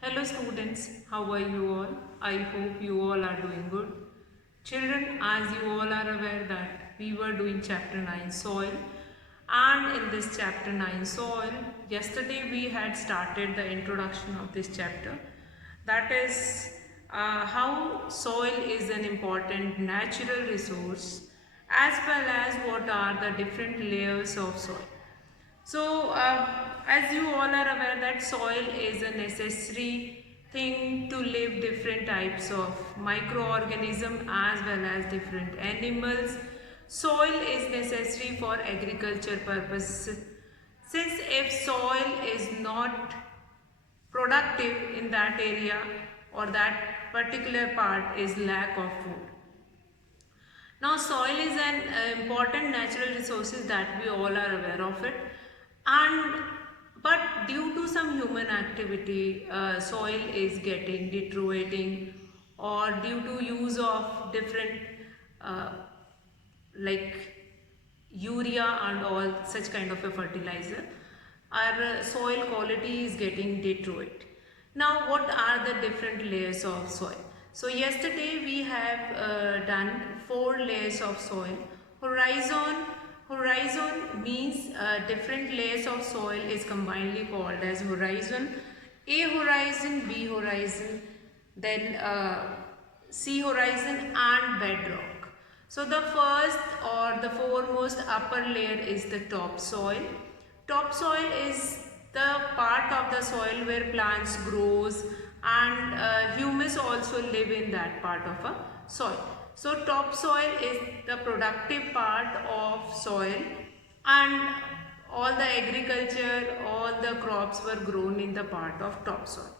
Hello students, how are you all? I hope you all are doing good. Children, as you all are aware that we were doing chapter 9 soil, and in this chapter 9 soil, yesterday we had started the introduction of this chapter, that is how soil is an important natural resource as well as what are the different layers of soil. So, as you all are aware that soil is a necessary thing to live different types of microorganism as well as different animals. Soil is necessary for agriculture purpose. Since if soil is not productive in that area or that particular part is lack of food. Now soil is an important natural resources that we all are aware of it, and but due to some human activity soil is getting deteriorating, or due to use of different uh, like urea and all such kind of a fertilizer, our soil quality is getting deteriorated. Now what are the different layers of soil? So yesterday we have done 4 layers of soil. Horizon means different layers of soil is combinedly called as horizon. A horizon, B horizon, then C horizon and bedrock. So the first or the foremost upper layer is the topsoil. Topsoil is the part of the soil where plants grows, and humus also live in that part of a soil. So topsoil is the productive part of soil, and all the agriculture, all the crops were grown in the part of topsoil.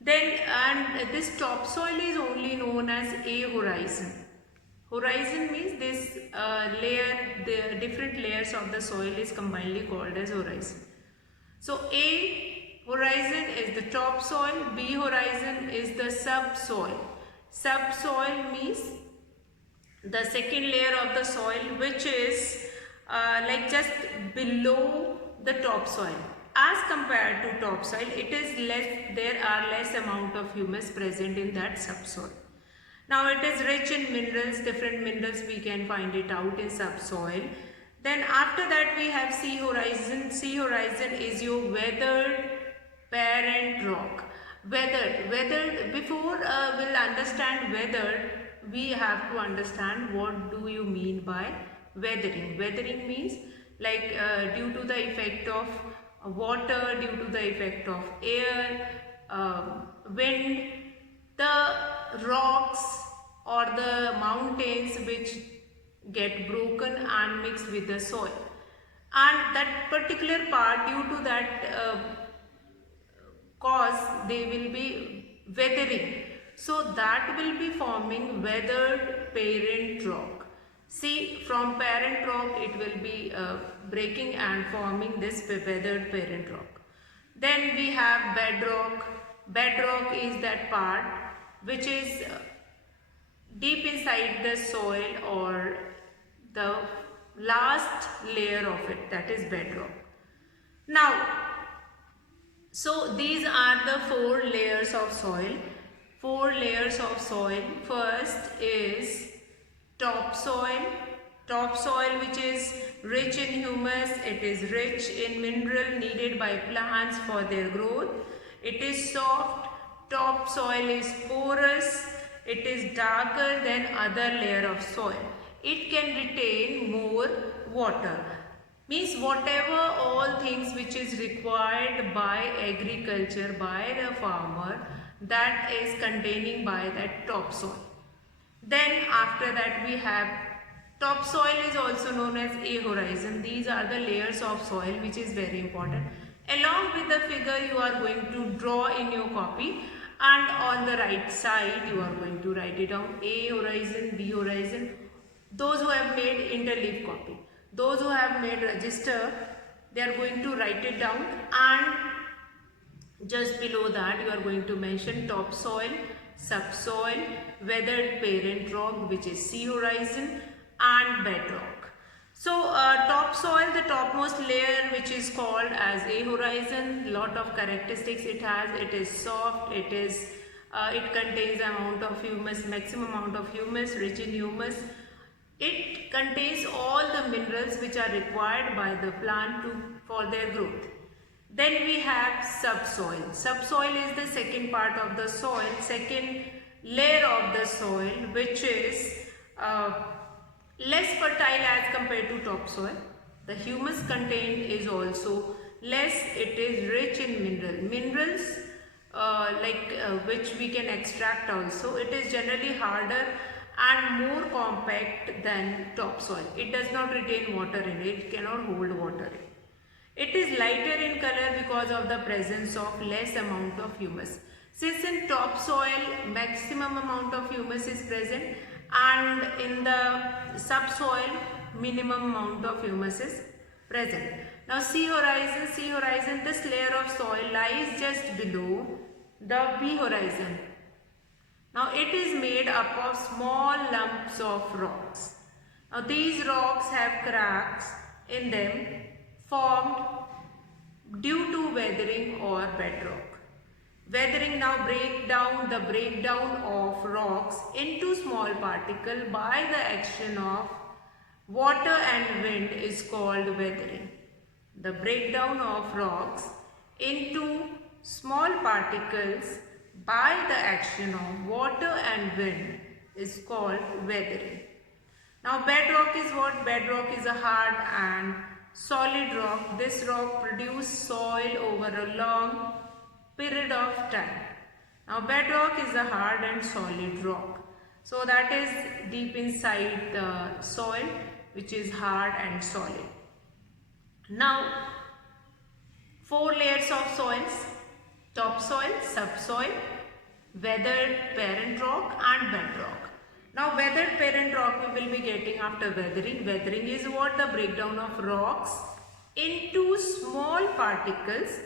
Then, and this topsoil is only known as a horizon. Horizon means this layer, the different layers of the soil is combinedly called as horizon. So A horizon is the topsoil, B horizon is the subsoil. Subsoil means the second layer of the soil, which is like just below the topsoil. As compared to topsoil, it is less, there are less amount of humus present in that subsoil. Now it is rich in minerals, different minerals we can find it out in subsoil. Then after that we have sea horizon. Sea horizon is your weathered parent rock. Weathered, before we'll understand weathered, we have to understand what do you mean by weathering. Weathering means like due to the effect of water, due to the effect of air, wind, the rocks or the mountains which get broken and mixed with the soil, and that particular part, due to that cause, they will be weathering, so that will be forming weathered parent rock. See, from parent rock it will be breaking and forming this weathered parent rock. Then we have bedrock. Bedrock is that part which is deep inside the soil, or the last layer of it, that is bedrock. Now, so these are the 4 layers of soil. 4 layers of soil. First is topsoil. Topsoil, which is rich in humus, it is rich in mineral needed by plants for their growth. It is soft. Topsoil is porous. It is darker than other layer of soil. It can retain more water. Means whatever all things which is required by agriculture, by the farmer, that is containing by that topsoil. Then after that we have topsoil is also known as a horizon. These are the layers of soil which is very important. Along with the figure you are going to draw in your copy, and on the right side you are going to write it down: A horizon, B horizon. Those who have made interleaf copy, those who have made register, they are going to write it down, and just below that you are going to mention topsoil, subsoil, weathered parent rock which is sea horizon, and bedrock. Topsoil, the topmost layer, which is called as a horizon, lot of characteristics it has. It is soft, it contains amount of humus, maximum amount of humus, rich in humus. It contains all the minerals which are required by the plant for their growth. Then we have subsoil. Subsoil is the second part of the soil, second layer of the soil, which is less fertile as compared to topsoil. The humus contained is also less. It is rich in minerals which we can extract also. It is generally harder and more compact than topsoil. It does not retain water in it. It cannot hold water in it. It is lighter in color because of the presence of less amount of humus. Since in topsoil maximum amount of humus is present, and in the subsoil minimum amount of humus is present. Now sea horizon, this layer of soil lies just below the B horizon. Now it is made up of small lumps of rocks. Now these rocks have cracks in them formed due to weathering or bedrock. Weathering now breakdown of rocks into small particles by the action of water and wind is called weathering. The breakdown of rocks into small particles by the action of water and wind is called weathering. Now bedrock is what? Bedrock is a hard and solid rock. This rock produces soil over a long period of time. Now bedrock is a hard and solid rock. So that is deep inside the soil, which is hard and solid. Now 4 layers of soils: topsoil, subsoil, weathered parent rock and bedrock. Now weathered parent rock we will be getting after weathering. Weathering is what? The breakdown of rocks into small particles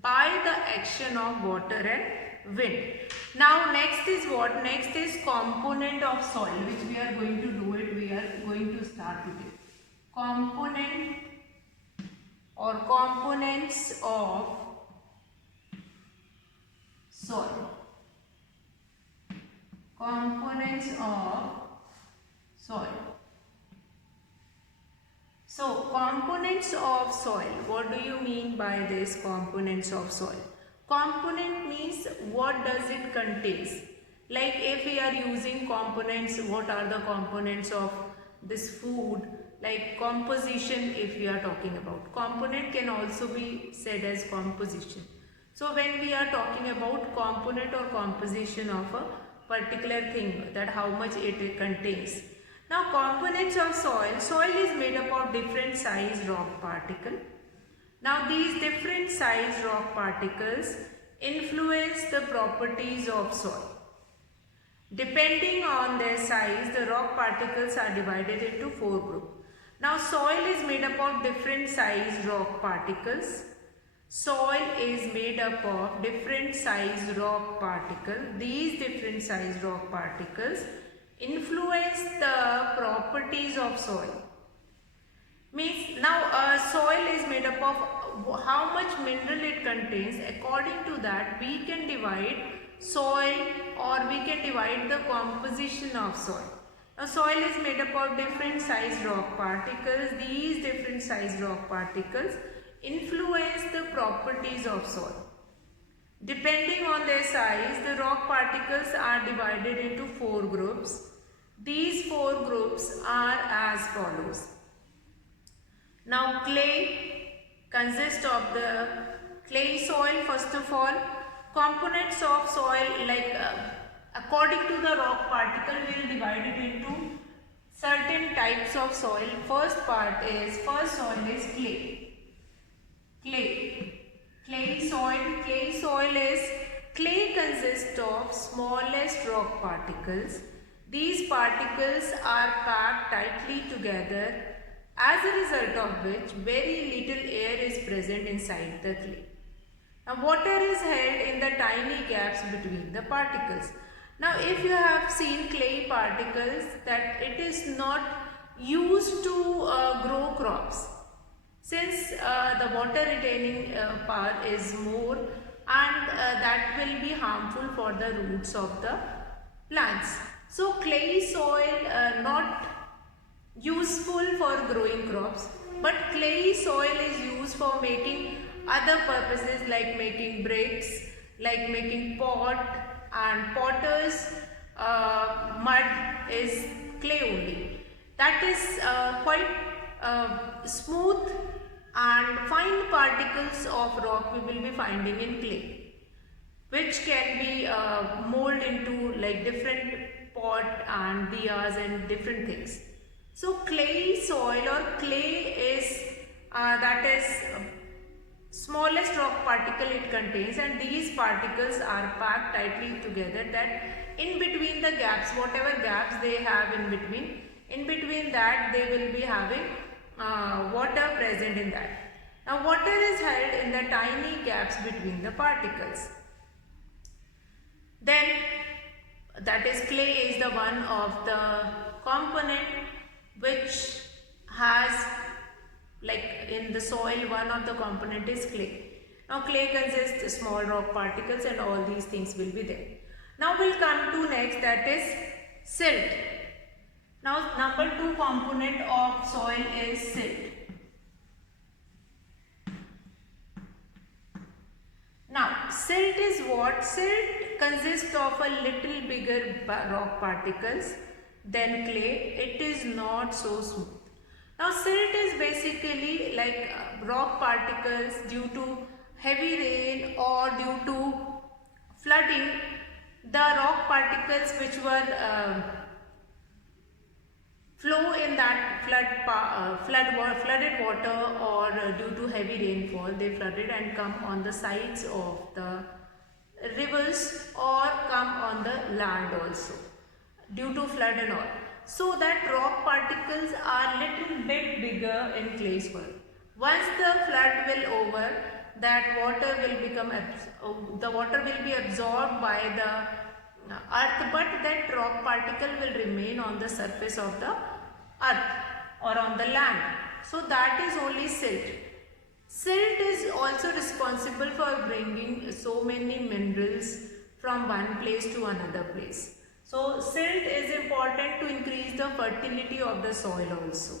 by the action of water and wind. Now next is what? Next is component of soil, which we are going to do it. We are going to start with it. Component or components of soil. Components of soil. So components of soil, what do you mean by this components of soil? Component means what does it contains? Like if we are using components, what are the components of this food? Like composition, if we are talking about. Component can also be said as composition. So when we are talking about component or composition of a particular thing, that how much it contains. Now components of soil. Soil is made up of different size rock particles. Now these different size rock particles influence the properties of soil. Depending on their size, the rock particles are divided into 4 groups. Now soil is made up of different size rock particles. Soil is made up of different size rock particles. These different size rock particles influence the properties of soil. Means now soil is made up of how much mineral it contains. According to that we can divide soil, or we can divide the composition of soil. Now soil is made up of different size rock particles. These different size rock particles influence the properties of soil. Depending on their size, the rock particles are divided into 4 groups. These 4 groups are as follows. Now clay consists of the clay soil. First of all, components of soil, like according to the rock particle we will divide it into certain types of soil. First soil is clay. Clay consists of smallest rock particles. These particles are packed tightly together, as a result of which very little air is present inside the clay. Now water is held in the tiny gaps between the particles. Now if you have seen clay particles, that it is not used to grow crops, since the water retaining power is more, and that will be harmful for the roots of the plants. So clay soil not useful for growing crops, but clay soil is used for making other purposes like making bricks, like making pot and potters. Mud is clay only. That is quite smooth and fine particles of rock we will be finding in clay, which can be molded into like different pot and diyas and different things. So clay soil or clay is that is smallest rock particle it contains, and these particles are packed tightly together that in between the gaps, whatever gaps they have in between that they will be having water present in that. Now water is held in the tiny gaps between the particles. Then that is clay is the one of the component which has, like in the soil, one of the component is clay. Now clay consists of small rock particles and all these things will be there. Now we'll come to next, that is silt. Now number 2 component of soil is silt. Now silt is what? Silt consists of a little bigger rock particles than clay. It is not so smooth. Now silt is basically like rock particles due to heavy rain or due to flooding. The rock particles which were flow in that flooded water or due to heavy rainfall, they flooded and come on the sides of the rivers or come on the land also due to flood and all. So that rock particles are little bit bigger in clay soil. Once the flood will over, that water will become the water will be absorbed by the earth, but that rock particle will remain on the surface of the earth or on the land. So that is only silt. Silt is also responsible for bringing so many minerals from one place to another place. So silt is important to increase the fertility of the soil also.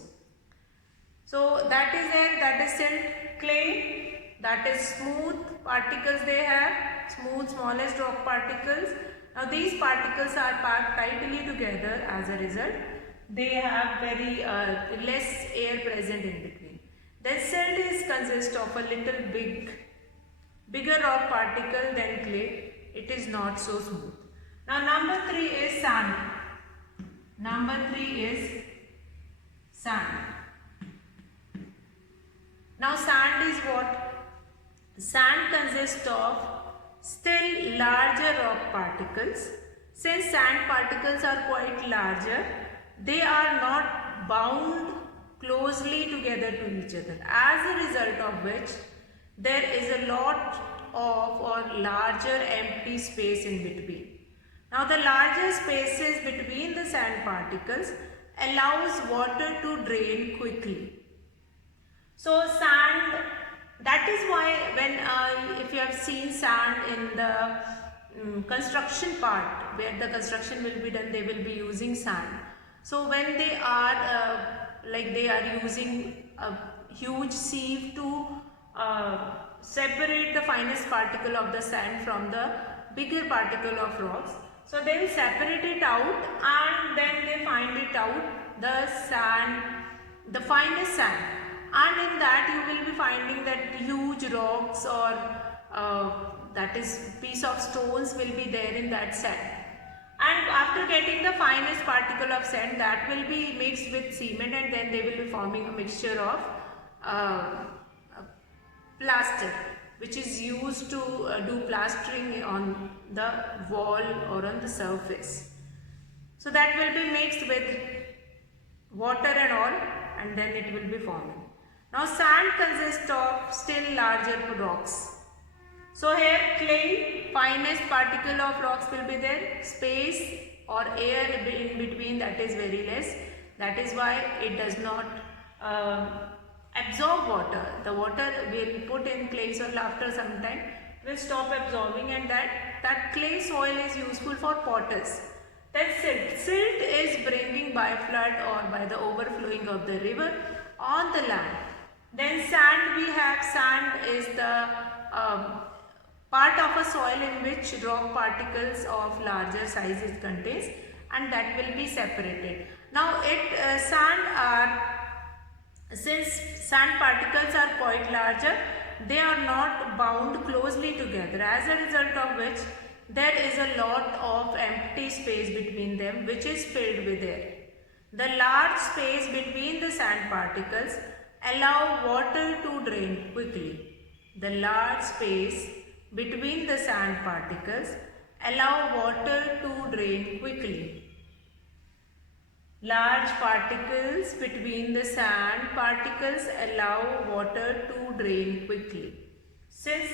So that is there, that is silt. Clay, that is smooth particles they have, smooth smallest rock particles. Now these particles are packed tightly together, as a result they have very less air present in between. Then silt is consist of a little bigger rock particle than clay. It is not so smooth. Now number 3 is sand. Number 3 is sand. Now sand is what? Sand consists of still larger rock particles. Since sand particles are quite larger, they are not bound closely together to each other, as a result of which there is a lot of or larger empty space in between. Now the larger spaces between the sand particles allows water to drain quickly. So sand, that is why when if you have seen sand in the construction part, where the construction will be done, they will be using sand. So when they are they are using a huge sieve to separate the finest particle of the sand from the bigger particle of rocks. So they will separate it out and then they find it out the sand, the finest sand, and in that you will be finding that huge rocks or that is piece of stones will be there in that sand. And after getting the finest particle of sand, that will be mixed with cement and then they will be forming a mixture of plaster, which is used to do plastering on the wall or on the surface. So that will be mixed with water and all, and then it will be forming. Now sand consists of still larger rocks. So here clay, finest particle of rocks will be there, space or air in between, that is very less. That is why it does not absorb water. The water will put in clay soil after some time will stop absorbing, and that clay soil is useful for potters. Then silt. Silt is bringing by flood or by the overflowing of the river on the land. Then sand, we have sand is the part of a soil in which rock particles of larger size is contains, and that will be separated. Now since sand particles are quite larger, they are not bound closely together, as a result of which there is a lot of empty space between them which is filled with air. The large space between the sand particles allow water to drain quickly. The large space between the sand particles allow water to drain quickly. Large particles between the sand particles allow water to drain quickly. Since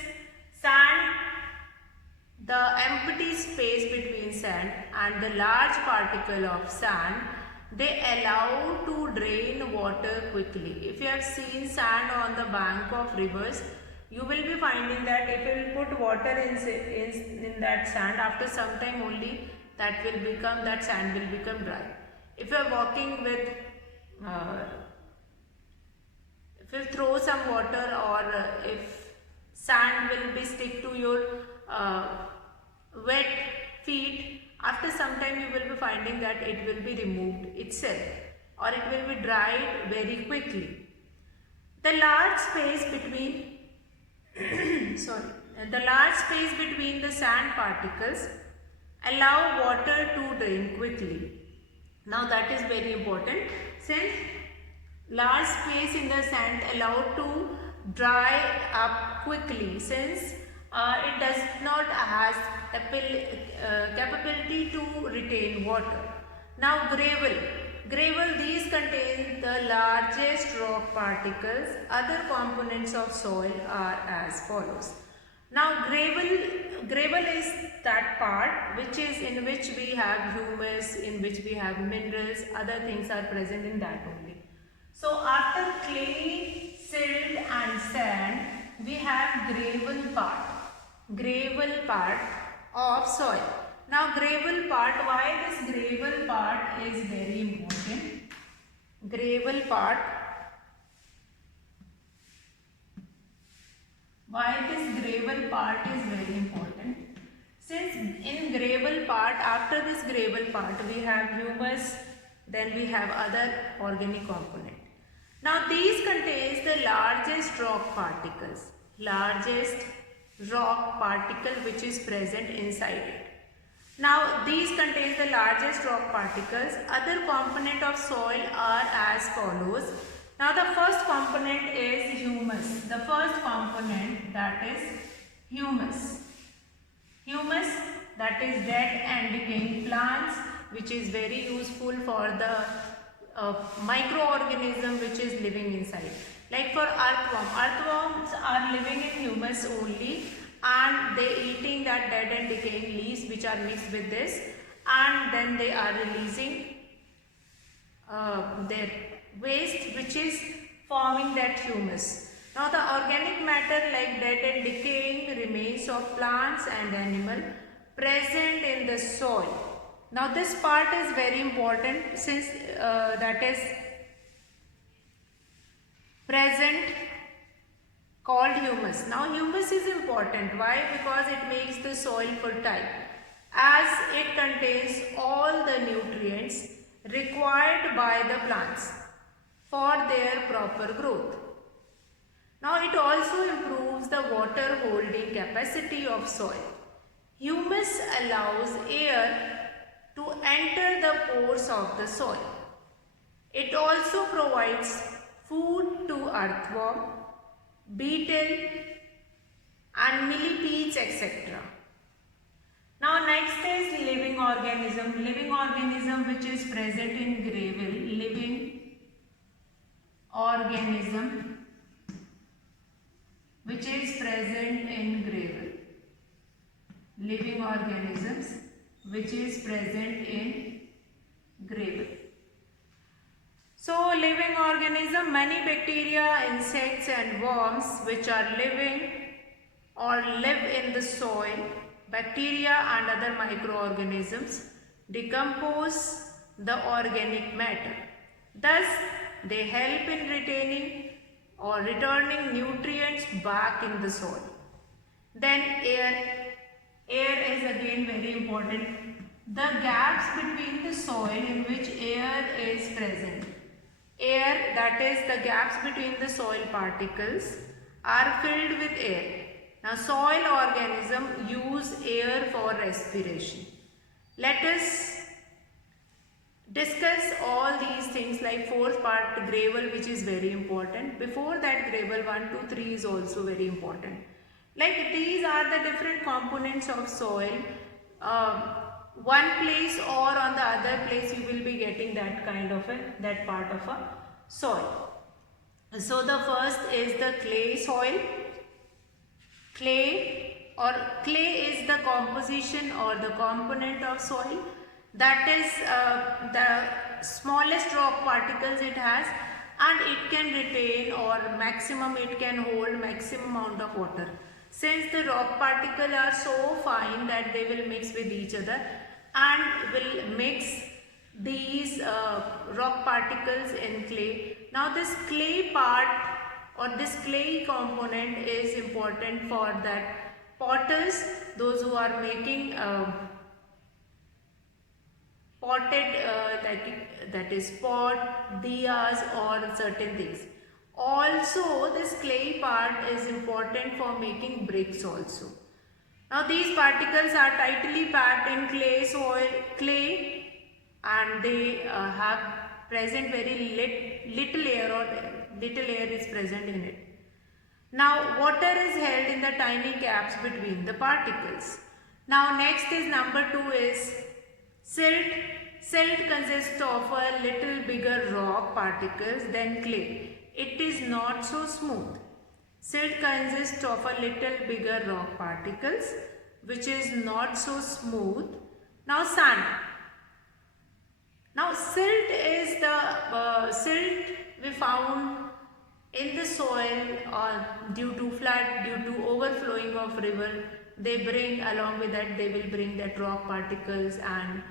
the empty space between sand and the large particle of sand, they allow to drain water quickly. If you have seen sand on the bank of rivers, you will be finding that if you will put water in that sand, after some time only that sand will become dry. If you are walking with, if you throw some water, or if sand will be stick to your wet feet, after some time you will be finding that it will be removed itself, or it will be dried very quickly. The large space between the large space between the sand particles allow water to drain quickly. Now that is very important, since large space in the sand allowed to dry up quickly, since it does not has capability to retain water. Now gravel, these contain the largest rock particles. Other components of soil are as follows. Now gravel is that part which is in which we have humus, in which we have minerals, other things are present in that only. So after clay, silt and sand, we have gravel part of soil. Now gravel part, why this gravel part is very important? Gravel part, why this gravel part is very important? Since in gravel part, after this gravel part, we have humus, then we have other organic component. Now these contains the largest rock particles, which is present inside it. Now these contains the largest rock particles. Other component of soil are as follows. Now the first component is humus. The first component, that is humus. Humus, that is dead and decaying plants, which is very useful for the microorganism which is living inside. Like for earthworms are living in humus only, and they eating that dead and decaying leaves which are mixed with this, and then they are releasing their waste which is forming that humus. Now the organic matter like dead and decaying remains of plants and animal present in the soil. Now this part is very important, since that is present called humus. Now humus is important. Why? Because it makes the soil fertile, as it contains all the nutrients required by the plants for their proper growth. Now it also improves the water holding capacity of soil. Humus allows air to enter the pores of the soil. It also provides food to earthworm, beetle and millipedes, etc. Now next is living organism. Living organism which is present in gravel. Living organism which is present in gravel. Living organisms which is present in gravel. So living organism, many bacteria, insects and worms which are living or live in the soil, bacteria and other microorganisms decompose the organic matter. Thus, they help in retaining or returning nutrients back in the soil. Then air. Air is again very important. The gaps between the soil in which air is present. Air, that is the gaps between the soil particles, are filled with air. Now soil organisms use air for respiration. Let us discuss all these things like fourth part, gravel, which is very important. Before that, gravel 1, 2, 3 is also very important. Like these are the different components of soil. One place or on the other place you will be getting that kind of that part of a soil. So the first is the clay soil. Clay is the composition or the component of soil. That is the smallest rock particles it has, and it can retain or maximum it can hold maximum amount of water. Since the rock particles are so fine that they will mix with each other and will mix these rock particles in clay. Now this clay part or this clay component is important for that potters, those who are making potted that is pot, diyas or certain things. Also this clay part is important for making bricks also. Now these particles are tightly packed in clay and they have present very little air or little air is present in it. Now water is held in the tiny gaps between the particles. Now next is number 2 is silt. Silt consists of a little bigger rock particles than clay. It is not so smooth. Silt consists of a little bigger rock particles which is not so smooth. Now sand. Now silt is the silt we found in the soil or due to flood, due to overflowing of river. They bring along with that, they will bring that rock particles and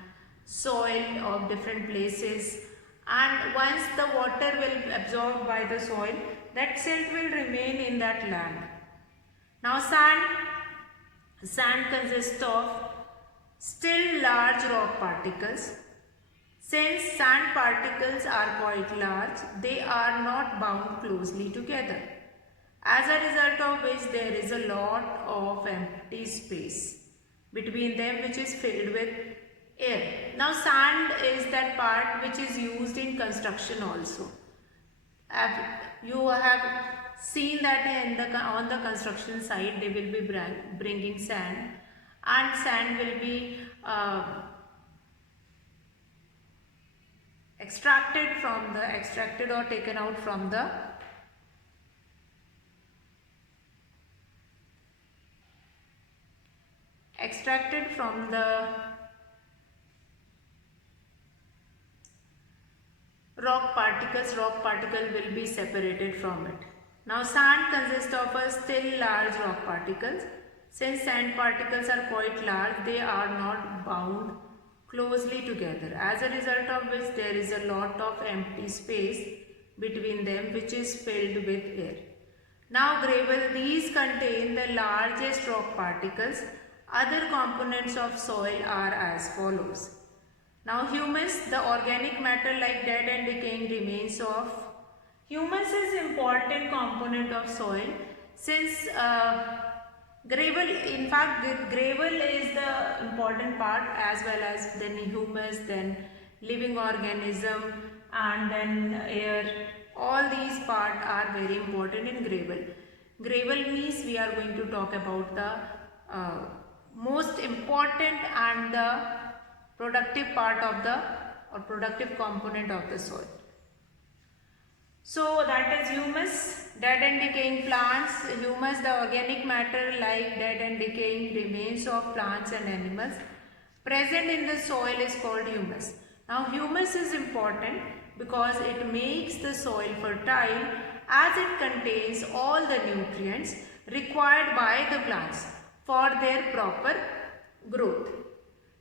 soil of different places, and once the water will be absorbed by the soil, that silt will remain in that land. Now sand consists of still large rock particles. Since sand particles are quite large, they are not bound closely together, as a result of which there is a lot of empty space between them which is filled with air. Now sand is that part which is used in construction also. You have seen that on the construction site they will be bringing sand, and sand will be extracted or taken out from the rock particles. Rock particle will be separated from it. Now sand consists of a still large rock particles. Since sand particles are quite large, they are not bound closely together, as a result of which there is a lot of empty space between them which is filled with air. Now gravel, these contain the largest rock particles. Other components of soil are as follows. Now humus, the organic matter like dead and decaying remains of. Humus is important component of soil, since gravel, in fact gravel is the important part, as well as then humus, then living organism, and then air. All these parts are very important in gravel. Gravel means we are going to talk about the most important and the productive part of the or productive component of the soil. So that is humus, dead and decaying plants. Humus, the organic matter like dead and decaying remains of plants and animals present in the soil is called humus. Now humus is important because it makes the soil fertile as it contains all the nutrients required by the plants for their proper growth.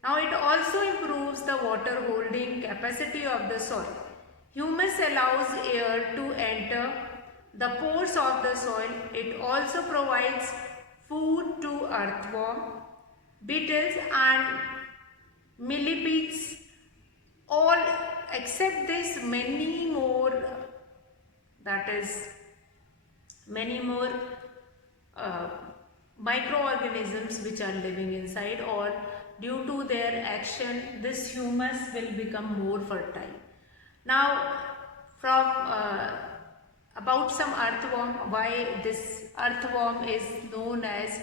Now it also improves the water holding capacity of the soil. Humus allows air to enter the pores of the soil. It also provides food to earthworm, beetles and millipedes. All except this, many more, that is many more uh, microorganisms which are living inside, or due to their action this humus will become more fertile. Now from about some earthworm, why this earthworm is known as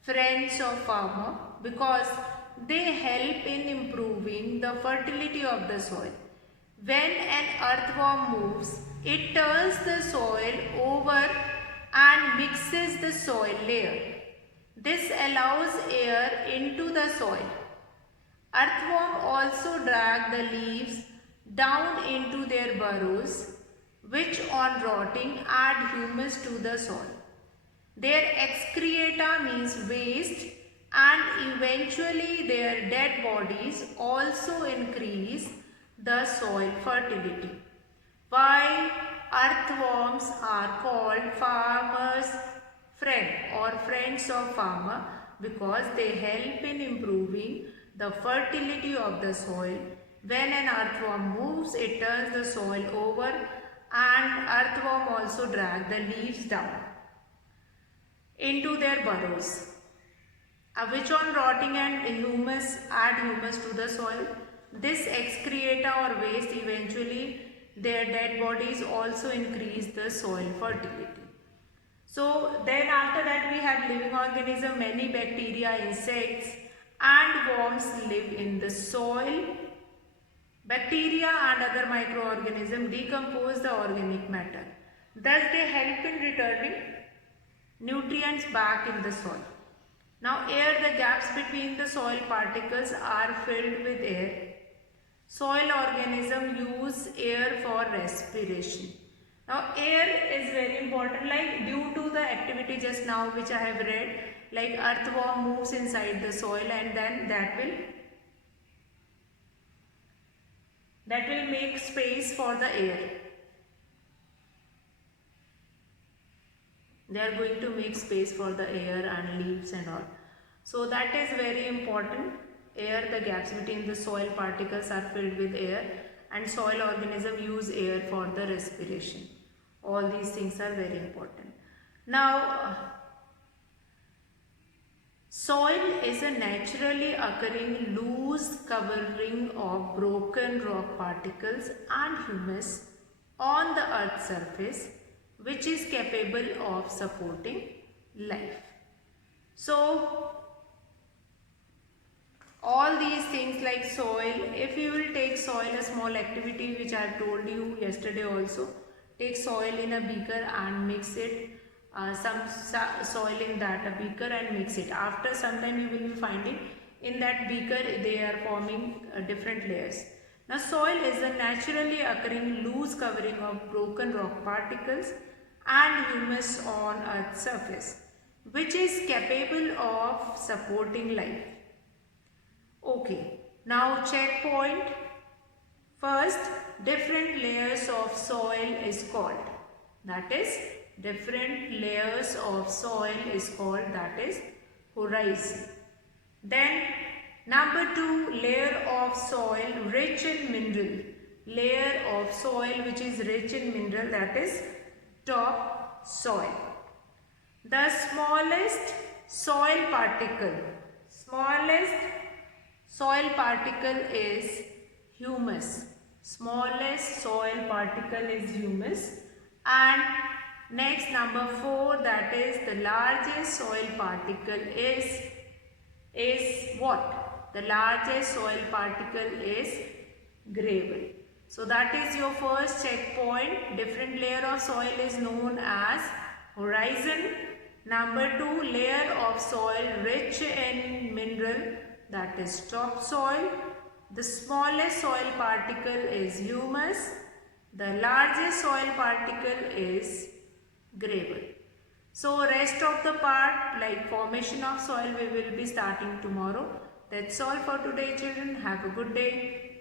friends of farmer, because they help in improving the fertility of the soil. When an earthworm moves, it turns the soil over and mixes the soil layer. This allows air into the soil. Earthworm also drag the leaves down into their burrows, which on rotting add humus to the soil. Their excreta means waste, and eventually their dead bodies also increase the soil fertility. Why earthworms are called farmer's friend or friends of farmer? Because they help in improving the fertility of the soil. When an earthworm moves, it turns the soil over, and earthworm also drag the leaves down into their burrows, which on rotting and humus add humus to the soil. This excreta or waste, eventually their dead bodies also increase the soil fertility. So then after that we have living organism. Many bacteria, insects and worms live in the soil. Bacteria and other microorganisms decompose the organic matter. Thus they help in returning nutrients back in the soil. Now air, the gaps between the soil particles are filled with air. Soil organisms use air for respiration. Now air is very important, like due to the activity just now which I have read, like earthworm moves inside the soil and then that will make space for the air. They are going to make space for the air and leaves and all. So that is very important. Air, the gaps between the soil particles are filled with air, and soil organisms use air for the respiration. All these things are very important. Now, soil is a naturally occurring loose covering of broken rock particles and humus on the earth's surface, which is capable of supporting life. So, all these things like soil, if you will take soil, a small activity which I have told you yesterday also, take soil in a beaker and mix it, some soil in that beaker and mix it. After some time you will be finding in that beaker they are forming different layers. Now soil is a naturally occurring loose covering of broken rock particles and humus on earth's surface, which is capable of supporting life. Okay, now checkpoint. First, different layers of soil is called. That is, different layers of soil is called, that is, horizon. Then, number 2, layer of soil rich in mineral. Layer of soil which is rich in mineral, that is, top soil. The smallest soil particle is humus. Smallest soil particle is humus. And next, number 4, that is the largest soil particle is what? The largest soil particle is gravel. So that is your first checkpoint. Different layer of soil is known as horizon. Number 2, layer of soil rich in mineral, that is topsoil. The smallest soil particle is humus. The largest soil particle is gravel. So rest of the part like formation of soil we will be starting tomorrow. That's all for today children. Have a good day.